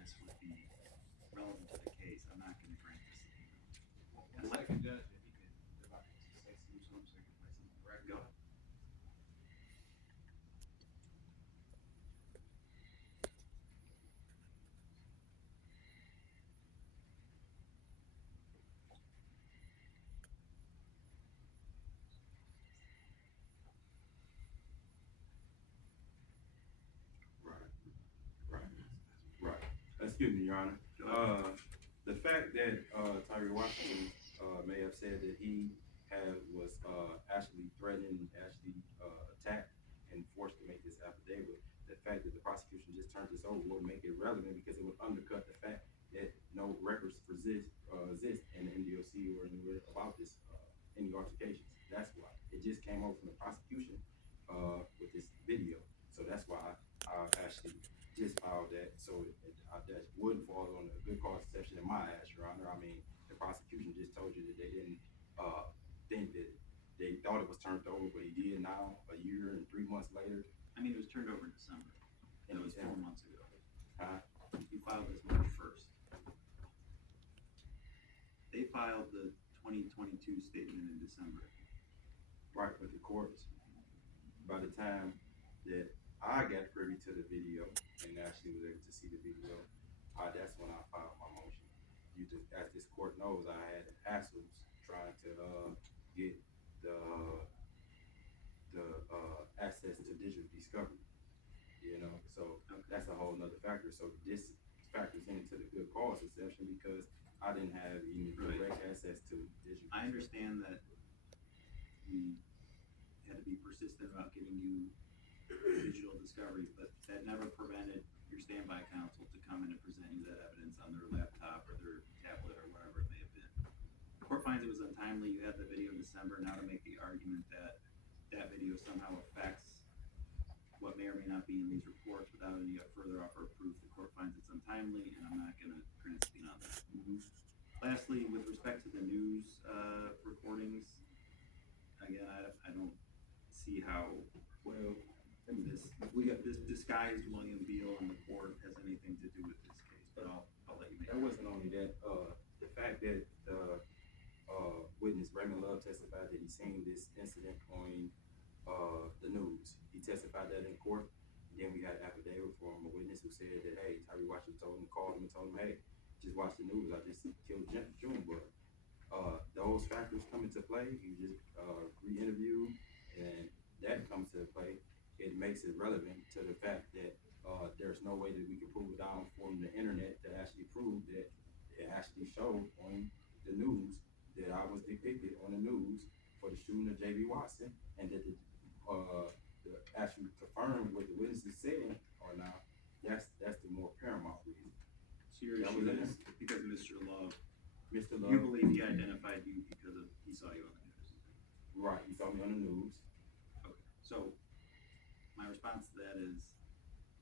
this would be relevant to the case, I'm not gonna grant this subpoena. One second, Judge, if you could, if I could just say some to him so he can place him on the record. Go ahead. Right. Right. Excuse me, Your Honor. The fact that Tyree Washington may have said that he was actually threatened, actually attacked and forced to make this affidavit, the fact that the prosecution just turned this over would make it relevant because it would undercut the fact that no records exist in the NDOC or anywhere about this, any altercations. That's why. It just came over from the prosecution with this video. So that's why I actually just filed that, so that wouldn't fall on a good cause exception in my eyes, Your Honor. I mean, the prosecution just told you that they didn't think that they thought it was turned over, but he did now, a year and 3 months later. I mean, it was turned over in December. It was 4 months ago. You filed this March 1st. They filed the 2022 statement in December. Right, but the courts, by the time that I got privy to the video and actually was able to see the video, that's when I filed my motion. As this court knows, I had hassles trying to get the access to digital discovery, so that's a whole nother factor. So this factors into the good cause exception because I didn't have any direct access to digital. I understand that we had to be persistent about giving you digital discovery, but that never prevented your standby counsel to come in and present you that evidence on their laptop or their tablet or whatever it may have been. The court finds it was untimely. You had the video in December. Now to make the argument that that video somehow affects what may or may not be in these reports without any further offer of proof, the court finds it's untimely, and I'm not going to grant a subpoena on that. Lastly, with respect to the news recordings, again, I don't see how this disguised William Beal in the court has anything to do with this case, but I'll let you make it. That wasn't only that, the fact that the witness Raymond Love testified that he seen this incident on the news. He testified that in court. Then we had an affidavit from a witness who said that, hey, Tyree Washington called him and told him, hey, just watch the news. I just killed Junebug. Those factors come into play. You just re-interview, and that comes into play. It makes it relevant to the fact that there's no way that we can prove it down from the internet to actually prove that it actually showed on the news that I was depicted on the news for the shooting of J.B. Watson, and that the actually confirm what the witnesses said or not. That's the more paramount reason. So your issue is because Mr. Love, you Love, believe he identified you because he saw you on the news. Right, he saw me on the news. Okay, so my response to that is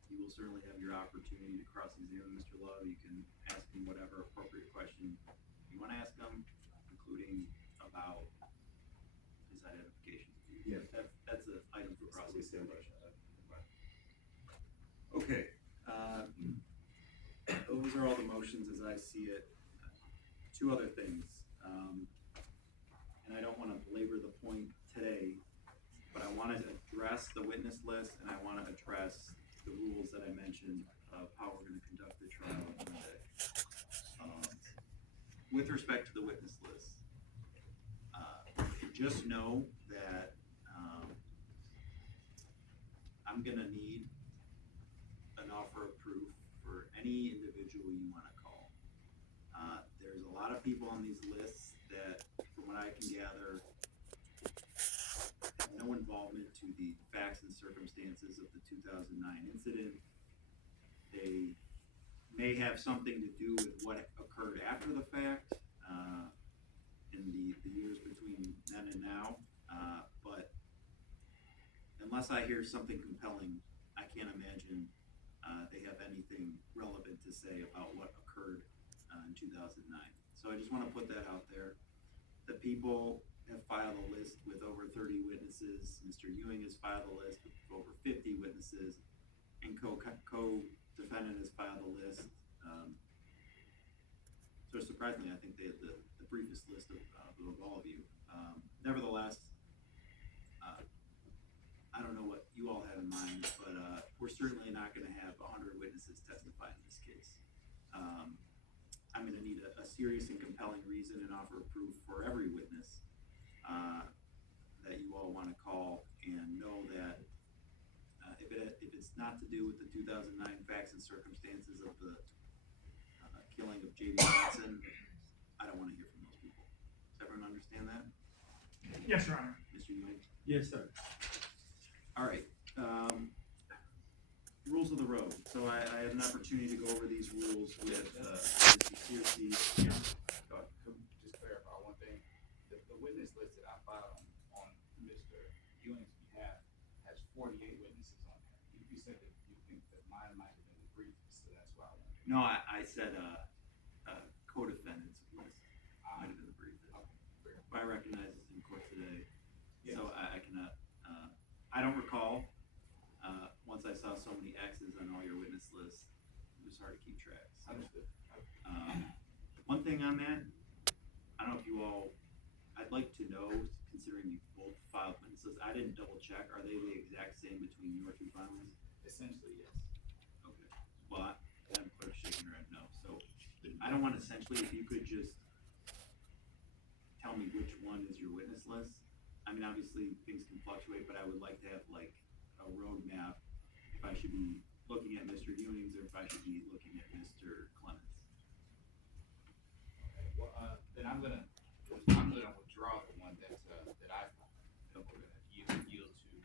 you will certainly have your opportunity to cross-examine Mr. Love. You can ask him whatever appropriate question you want to ask him, including about his identification. Yes. That's an item for cross-examination. Right. Okay, those are all the motions as I see it. Two other things, and I don't want to belabor the point today, but I want to address the witness list and I want to address the rules that I mentioned of how we're going to conduct the trial on Monday. With respect to the witness list, just know that I'm going to need an offer of proof for any individual you want to call. There's a lot of people on these lists that, from what I can gather, have no involvement to the facts and circumstances of the 2009 incident. They may have something to do with what occurred after the fact in the years between then and now, but unless I hear something compelling, I can't imagine they have anything relevant to say about what occurred in 2009. So I just want to put that out there. The people have filed a list with over 30 witnesses. Mr. Ewing has filed a list with over 50 witnesses, and co-defendant has filed a list So surprisingly, I think they had the briefest list of all of you. Nevertheless, I don't know what you all have in mind, but we're certainly not going to have 100 witnesses testify in this case. I'm going to need a serious and compelling reason and offer of proof for every witness that you all want to call, and know that if it's not to do with the 2009 facts and circumstances of the killing of J.D. Johnson, I don't want to hear from those people. Does everyone understand that? Yes, Your Honor. Mr. Ewing? Yes, sir. All right, rules of the road. So I had an opportunity to go over these rules with Mr. Searcy. Just clarify one thing, the witness list that I filed on Mr. Ewing's behalf has 48 witnesses on there. You said that you think that mine might have been the briefest, so that's why I wanted to. No, I said co-defendants list might have been the briefest. Okay, fair. I recognize it's in court today, Yes. so I cannot, I don't recall, once I saw so many X's on all your witness lists, it was hard to keep track. So, Understood. one thing on that, I don't know if you all, I'd like to know, considering you both filed witnesses, I didn't double check, are they the exact same between your two filings? Essentially, yes. Okay, well, I'm clerk shaking her head no, so I don't want essentially, if you could just tell me which one is your witness list. I mean, obviously, things can fluctuate, but I would like to have like a roadmap if I should be looking at Mr. Ewing's or if I should be looking at Mr. Clemens. Okay, well, then I'm gonna withdraw the one that I filed. We're gonna yield to the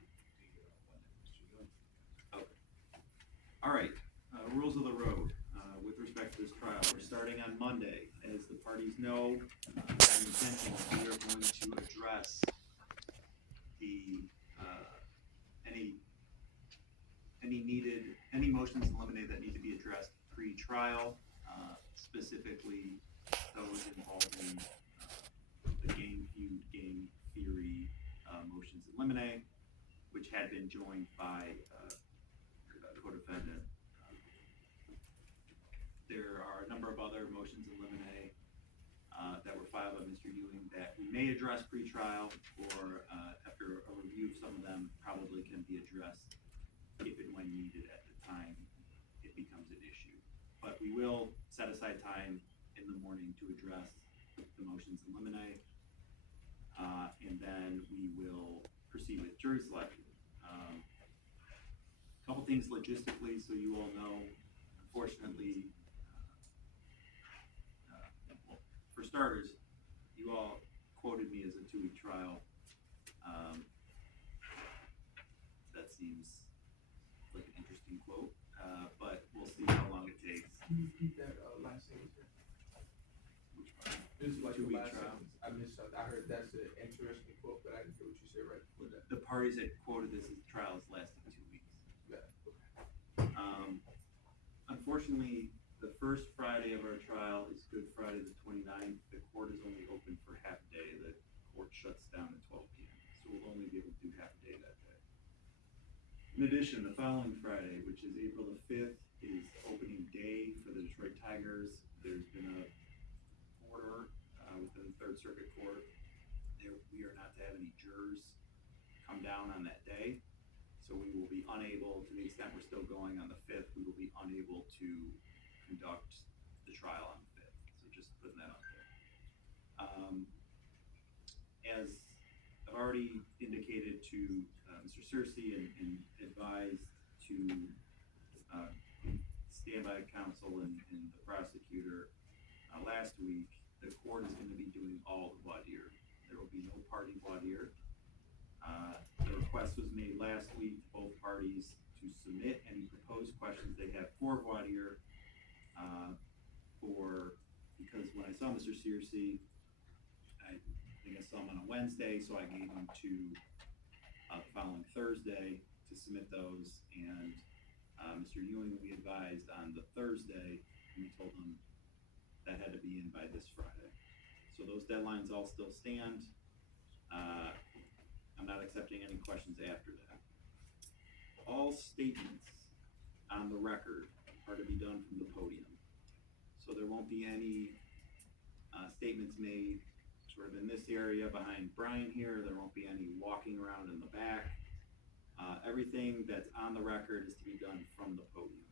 one that Mr. Ewing. Okay. All right, rules of the road, with respect to this trial, we're starting on Monday. As the parties know, intentions, we are going to address the, any motions eliminated that need to be addressed pre-trial, specifically those involving, the game feud, game theory, motions eliminate, which had been joined by, co-defendant. There are a number of other motions eliminate that were filed by Mr. Ewing that we may address pre-trial, or after a review of some of them, probably can be addressed if and when needed at the time it becomes an issue. But we will set aside time in the morning to address the motions eliminate, and then we will proceed with jury selection. Couple things logistically, so you all know. Unfortunately, well, for starters, you all quoted me as a 2-week trial. That seems like an interesting quote, but we'll see how long it takes. Can you repeat that last sentence here? Which part? This is like the 2-week last trial. sentence. I missed something. I heard that's an interesting quote, but I didn't hear what you said right before that. The parties that quoted this as trial is lasting 2 weeks. Yeah, okay. Unfortunately, the first Friday of our trial is Good Friday the 29th. The court is only open for half a day. The court shuts down at 12 p.m. So we'll only be able to do half a day that day. In addition, the following Friday, which is April the 5th, is opening day for the Detroit Tigers. There's been a order within the Third Circuit Court. We are not to have any jurors come down on that day. So we will be unable, to the extent we're still going on the 5th, we will be unable to conduct the trial on the 5th. So just putting that out there. As I've already indicated to Mr. Searcy and advised to stand by counsel and the prosecutor last week, the court is going to be doing all the voir dire. There will be no party voir dire. The request was made last week to both parties to submit any proposed questions they have for voir dire, because when I saw Mr. Searcy, I think I saw him on a Wednesday, so I gave him to the following Thursday to submit those, and Mr. Ewing, we advised on the Thursday, and we told him that had to be in by this Friday. So those deadlines all still stand. I'm not accepting any questions after that. All statements on the record are to be done from the podium. So there won't be any statements made sort of in this area behind Brian here. There won't be any walking around in the back. Everything that's on the record is to be done from the podium.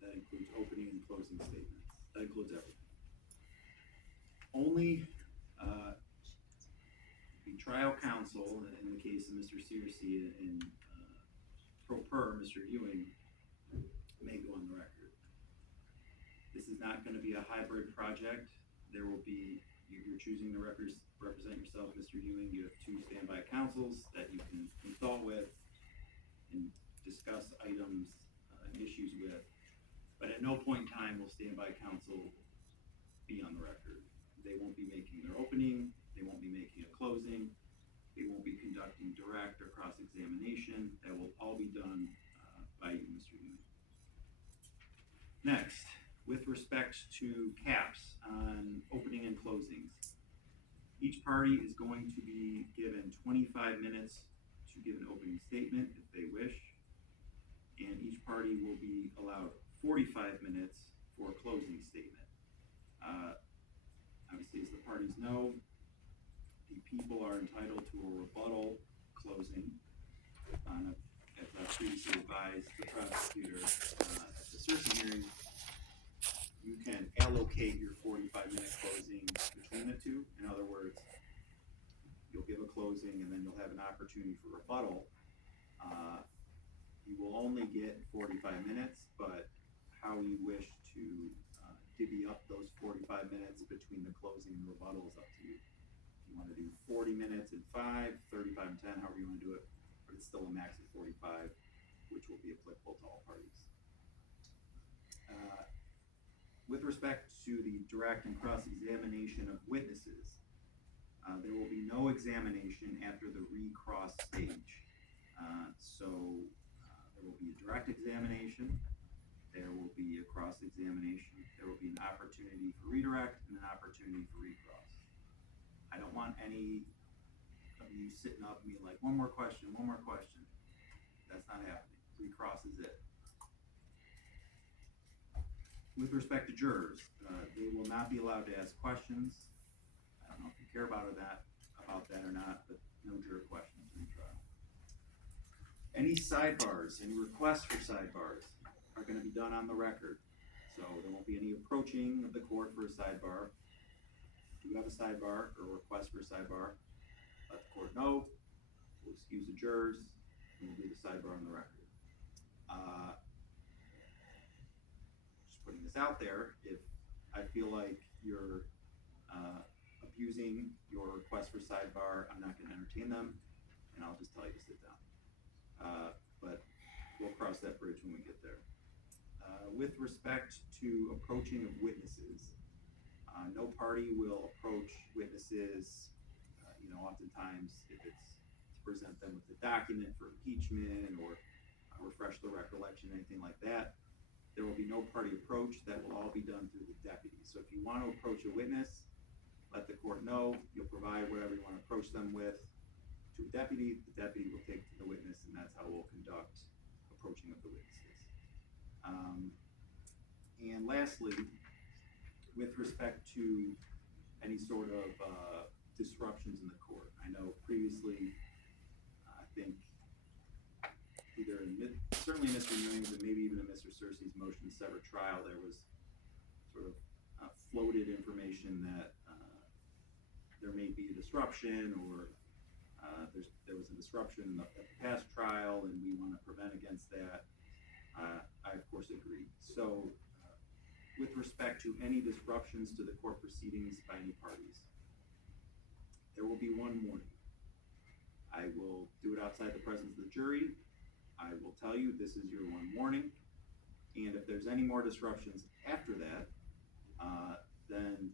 That includes opening and closing statements. That includes everything. Only the trial counsel, in the case of Mr. Searcy and pro per Mr. Ewing, may go on the record. This is not going to be a hybrid project. There will be, you're choosing to represent yourself, Mr. Ewing. You have 2 standby counsels that you can consult with and discuss items and issues with. But at no point in time will standby counsel be on the record. They won't be making their opening. They won't be making a closing. They won't be conducting direct or cross-examination. That will all be done by you, Mr. Ewing. Next, with respect to caps on opening and closings, each party is going to be given 25 minutes to give an opening statement if they wish, and each party will be allowed 45 minutes for a closing statement. Obviously, as the parties know, the people are entitled to a rebuttal closing. As I previously advised the prosecutor at the Searcy hearing, you can allocate your 45-minute closing between the two. In other words, you'll give a closing and then you'll have an opportunity for rebuttal. You will only get 45 minutes, but how you wish to divvy up those 45 minutes between the closing and rebuttal is up to you. You want to do 40 minutes and 5, 35 and 10, however you want to do it, but it's still a max of 45, which will be applicable to all parties. With respect to the direct and cross-examination of witnesses, there will be no examination after the recross stage. There will be a direct examination, there will be a cross-examination, there will be an opportunity for redirect and an opportunity for recross. I don't want any of you sitting up and being like, one more question. That's not happening. Recross is it. With respect to jurors, they will not be allowed to ask questions. I don't know if you care about that or not, but no juror questions in the trial. Any sidebars, any requests for sidebars are going to be done on the record. So there won't be any approaching of the court for a sidebar. If you have a sidebar or a request for a sidebar, let the court know. We'll excuse the jurors and we'll do the sidebar on the record. Just putting this out there, if I feel like you're abusing your request for sidebar, I'm not going to entertain them, and I'll just tell you to sit down. But we'll cross that bridge when we get there. With respect to approaching of witnesses, no party will approach witnesses, oftentimes if it's to present them with a document for impeachment or refresh the recollection, anything like that. There will be no party approach. That will all be done through the deputy. So if you want to approach a witness, let the court know. You'll provide whatever you want to approach them with to a deputy. The deputy will take to the witness, and that's how we'll conduct approaching of the witnesses. And lastly, with respect to any sort of disruptions in the court, I know previously, I think either certainly Mr. Ewing's and maybe even in Mr. Searcy's motion to sever trial, there was sort of floated information that there may be a disruption or there was a disruption at the past trial and we want to prevent against that. I of course agree. So with respect to any disruptions to the court proceedings by any parties, there will be one warning. I will do it outside the presence of the jury. I will tell you this is your one warning, and if there's any more disruptions after that, then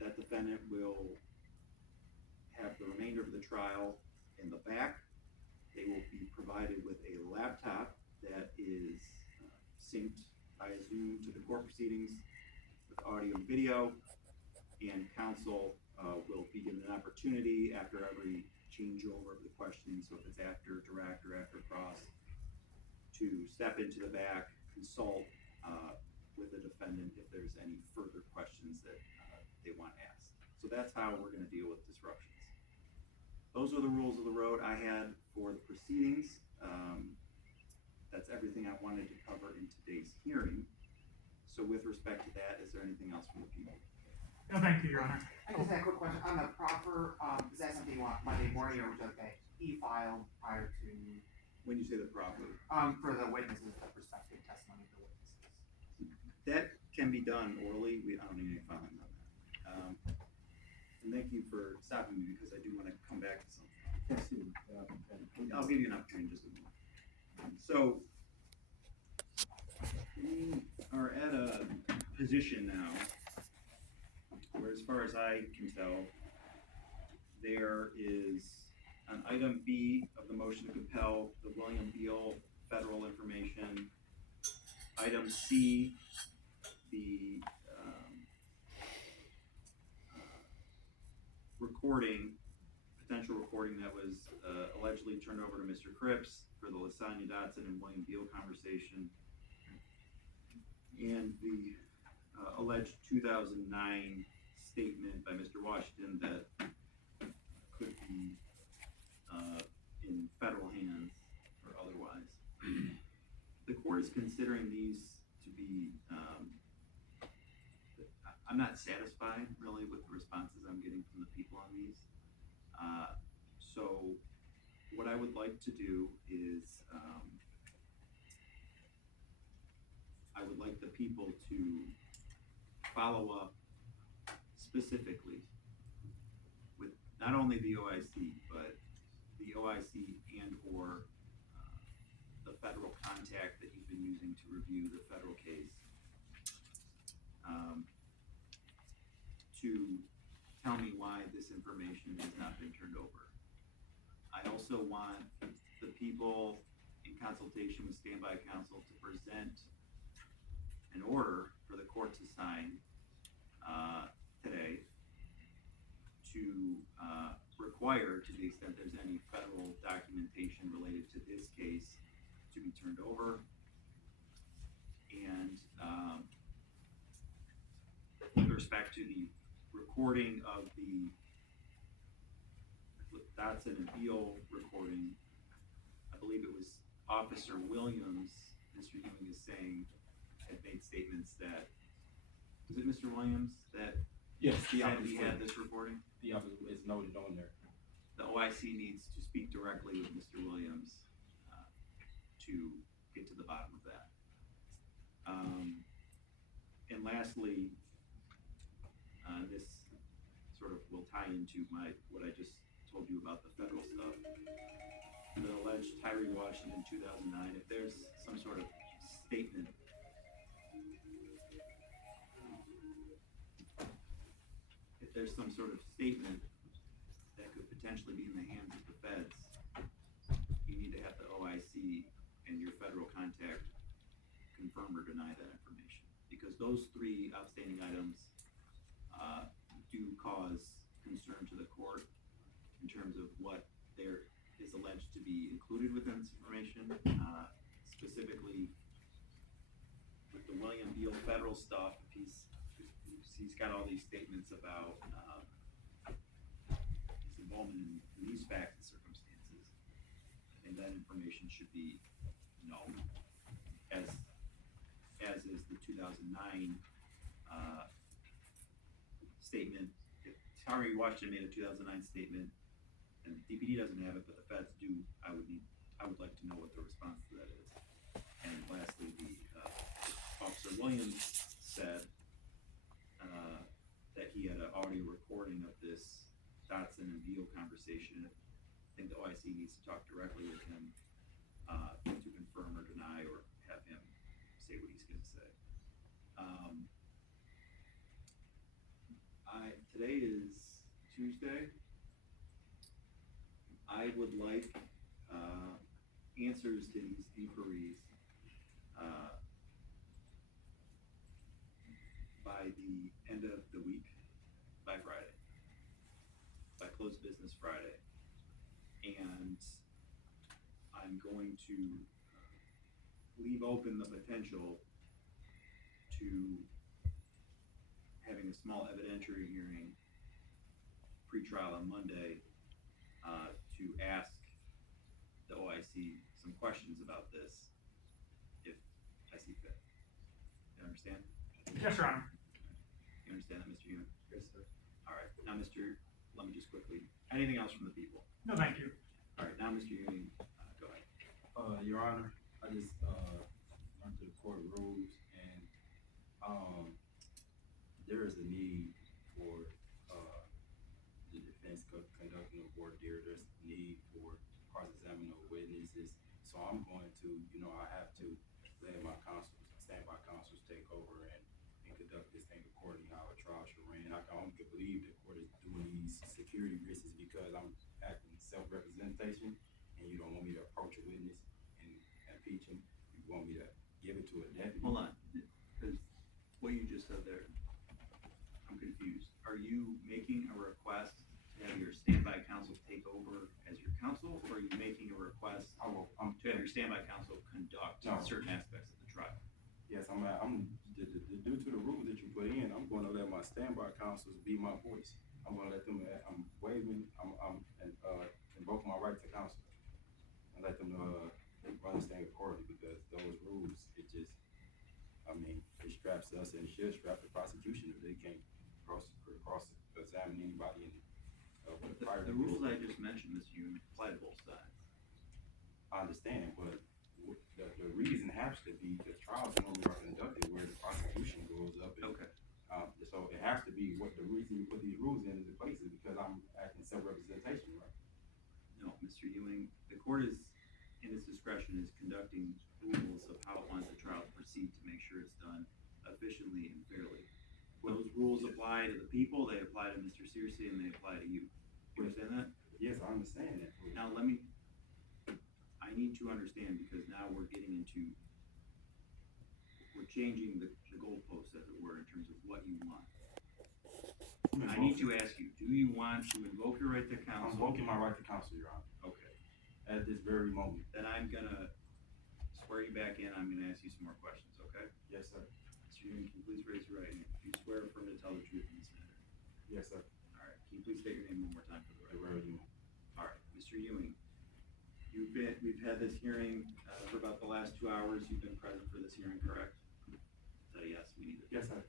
that defendant will have the remainder of the trial in the back. They will be provided with a laptop that is synced by Zoom to the court proceedings with audio and video, and counsel will be given an opportunity after every changeover of the questioning, so if it's after direct or after cross, to step into the back, consult with the defendant if there's any further questions that they want asked. So that's how we're gonna deal with disruptions. Those are the rules of the road I had for the proceedings. That's everything I wanted to cover in today's hearing. So with respect to that, is there anything else from the people? No, thank you, Your Honor. I just had a quick question on the proffer, is that something you want Monday morning or just like e-file prior to, When you say the proper, for the witnesses, the prospective testimony of the witnesses? that can be done orally. I don't need any filing on that. And thank you for stopping me because I do want to come back to something. I'll give you an opportunity in just a moment. So, we are at a position now where, as far as I can tell, there is an item B of the motion to compel the William Beal federal information. Item C, the recording, potential recording that was allegedly turned over to Mr. Cripples for the Lasagna Dotson and William Beal conversation, and the alleged 2009 statement by Mr. Washington that could be in federal hands or otherwise. The court is considering these to be, I'm not satisfied really with the responses I'm getting from the people on these. So what I would like to do is, I would like the people to follow up specifically with not only the OIC, but the OIC and or the federal contact that you've been using to review the federal case, to tell me why this information has not been turned over. I also want the people in consultation with standby counsel to present an order for the court to sign today to require, to the extent there's any federal documentation related to this case, to be turned over. And with respect to the recording of the Dotson and Beal recording, I believe it was Officer Williams, Mr. Ewing is saying, had made statements that, was it Mr. Williams that Yes, said he had this recording? the other is noted on there. The OIC needs to speak directly with Mr. Williams to get to the bottom of that. And lastly, this sort of will tie into what I just told you about the federal stuff. The alleged Tyree Washington 2009, if there's some sort of statement that could potentially be in the hands of the feds, you need to have the OIC and your federal contact confirm or deny that information. Because those three outstanding items do cause concern to the court in terms of what there is alleged to be included within this information. Specifically, with the William Beal federal stuff, he's got all these statements about his involvement in these facts and circumstances. I think that information should be known, as is the 2009 statement. If Tyree Washington made a 2009 statement, and DPD doesn't have it, but the feds do, I would like to know what the response to that is. And lastly, the Officer Williams said that he had an audio recording of this Dotson and Beal conversation. I think the OIC needs to talk directly with him to confirm or deny, or have him say what he's going to say. Today is Tuesday. I would like answers to these inquiries by the end of the week, by Friday, by close business Friday. And I'm going to leave open the potential to having a a small evidentiary hearing pre-trial on Monday, to ask the OIC some questions about this, if I see fit. You understand? Yes, Your Honor. You understand that, Mr. Ewing? Yes, sir. All right, now, let me just quickly, anything else from the people? No, thank you. All right, now, Mr. Ewing, go ahead. Your Honor, I just, went to the court rules and, there is a need for, the defense conducting a voir dire. There's a need for cross-examining of witnesses. So I'm going to, I have to let my counsels, standby counsels take over and conduct this thing according to how a trial should run. I can only believe the court is doing these security risks because I'm acting self-representation and you don't want me to approach a witness and impeach him. You want me to give it to a deputy. Hold on, because what you just said there, I'm confused. Are you making a request to have your standby counsel take over as your counsel, or are you making a request to have your standby counsel conduct certain aspects of the trial? Yes, due to the rules that you put in, I'm going to let my standby counsels be my voice. I'm going to let them, I'm invoke my right to counsel and let them, run this thing accordingly, because those rules, it straps us and it should strap the prosecution if they can't cross-examine anybody in, with a prior. The rules I just mentioned, Mr. Ewing, apply to both sides. I understand, but the reason has to be the trials normally are conducted where the prosecution goes up. And, Okay. So it has to be what the reason you put these rules in is place is because I'm acting self-representation, right? No, Mr. Ewing, the court is, in its discretion, is conducting rules of how it wants the trial to proceed to make sure it's done efficiently and fairly. Those rules apply to the people, they apply to Mr. Searcy, and they apply to you. You understand that? Yes, I understand that. Now, I need to understand, because now we're changing the goalposts, as it were, in terms of what you want. I need to ask you, do you want to invoke your right to counsel? I'm invoking my right to counsel, Your Honor. Okay. At this very moment. Then I'm gonna swear you back in, I'm gonna ask you some more questions, okay? Yes, sir. Mr. Ewing, can you please raise your right hand? Do you swear affirm to tell the truth in this matter? Yes, sir. All right, can you please state your name one more time for the record? Darrell Ewing. All right, Mr. Ewing, we've had this hearing, for about the last 2 hours, you've been present for this hearing, correct? Is that a yes? We need it. Yes, sir.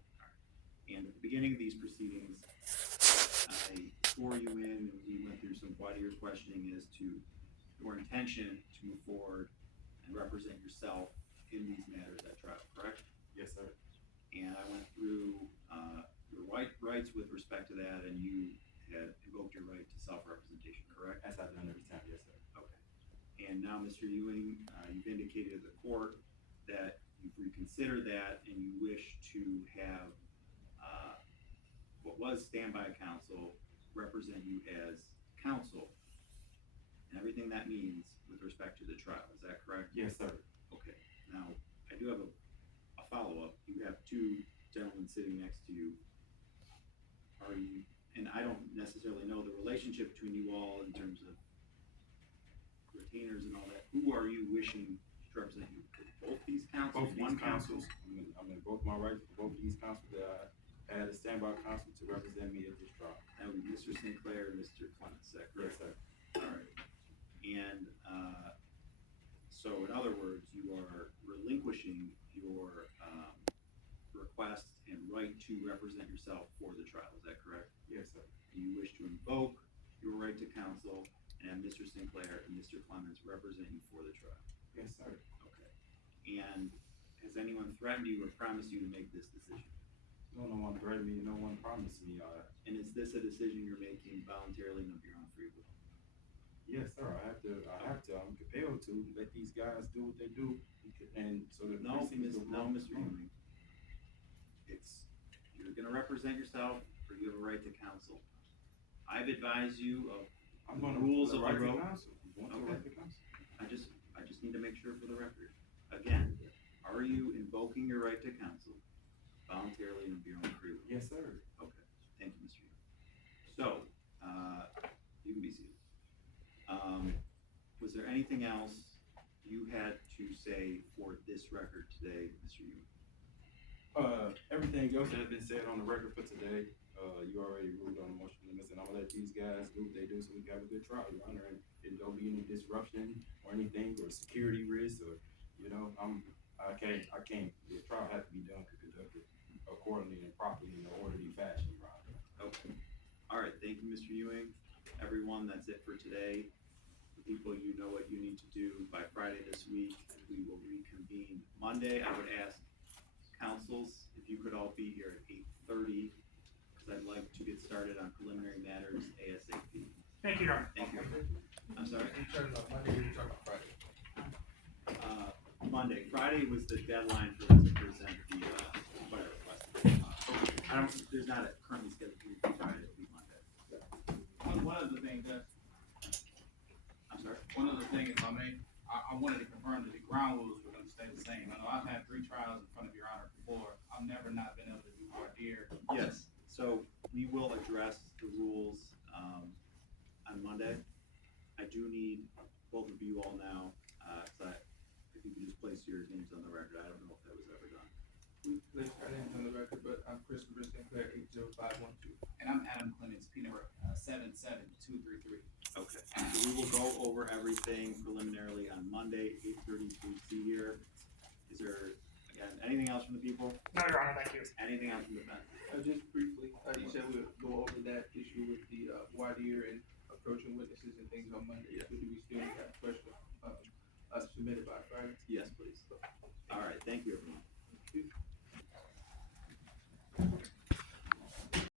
And at the beginning of these proceedings, I swore you in, and we went through some voir dire questioning as to your intention to move forward and represent yourself in these matters at trial, correct? Yes, sir. And I went through, your rights with respect to that, and you had invoked your right to self-representation, correct? As I've done every time, yes, sir. Okay. And now, Mr. Ewing, you've indicated to the court that you've reconsidered that and you wish to have, what was standby counsel represent you as counsel, and everything that means with respect to the trial, is that correct? Yes, sir. Okay, now, I do have a follow-up. You have two gentlemen sitting next to you. Are you, and I don't necessarily know the relationship between you all in terms of retainers and all that. Who are you wishing to represent you? Both these counsels, Both one these counsel? counsels, I'm gonna invoke my right for both these counsels that I had a standby counsel to represent me at this trial. That would be Mr. Sinclair and Mr. Clements, is that correct? Yes, sir. All right. And, so in other words, you are relinquishing your, request and right to represent yourself for the trial, is that correct? Yes, sir. And you wish to invoke your right to counsel and Mr. Sinclair and Mr. Clements represent you for the trial? Yes, sir. Okay. And has anyone threatened you or promised you to make this decision? No one threatened me, no one promised me, And is this a decision you're making voluntarily and of your own free will? yes, sir, I have to, I'm compelled to let these guys do what they do, and so that. No, Mr. Ewing. You're gonna represent yourself, or you have a right to counsel. I've advised you of I'm the gonna. rules of the right to road. counsel. I'm going to Okay. right to counsel. I just need to make sure for the record. Again, are you invoking your right to counsel voluntarily and of your own free will? Yes, sir. Okay, thank you, Mr. Ewing. So, you can be seated. Was there anything else you had to say for this record today, Mr. Ewing? Everything else has been said on the record for today. You already ruled on the motion limits, and I'm gonna let these guys do what they do so we can have a good trial, Your Honor, and don't be any disruption or anything, or security risks, or, you know, I can't, the trial has to be done, conducted accordingly and properly in an orderly fashion, Your Honor. Okay. All right, thank you, Mr. Ewing. Everyone, that's it for today. The people, you know what you need to do by Friday this week. We will reconvene Monday. I would ask councils if you could all be here at 8:30, because I'd like to get started on preliminary matters ASAP. Thank you, Your Honor. Thank you. I'm sorry? You talking about Monday, or you talking about Friday? Monday. Friday was the deadline for them to present the, FOIA request. There's not a currently scheduled meeting for Friday, it'll be Monday. One of the things that, I'm sorry? one of the things, if I may, I wanted to confirm that the ground rules were gonna stay the same. I know I've had 3 trials in front of Your Honor before. I've never not been able to do voir dire. Yes, so we will address the rules, on Monday. I do need both of you all now, if you could just place your names on the record, I don't know if that was ever done. We placed our names on the record, but I'm Christopher Sinclair, 80512. And I'm Adam Clemens, P number 77233. Okay. So we will go over everything preliminarily on Monday, 8:30, please see here. Is there, again, anything else from the people? No, Your Honor, thank you. Anything else from the bench? Just briefly, you said we would go over that issue with the, voir dire and approaching witnesses and things on Monday. Yes. So do we still have questions, submitted by Friday? Yes, please. All right, thank you, everyone.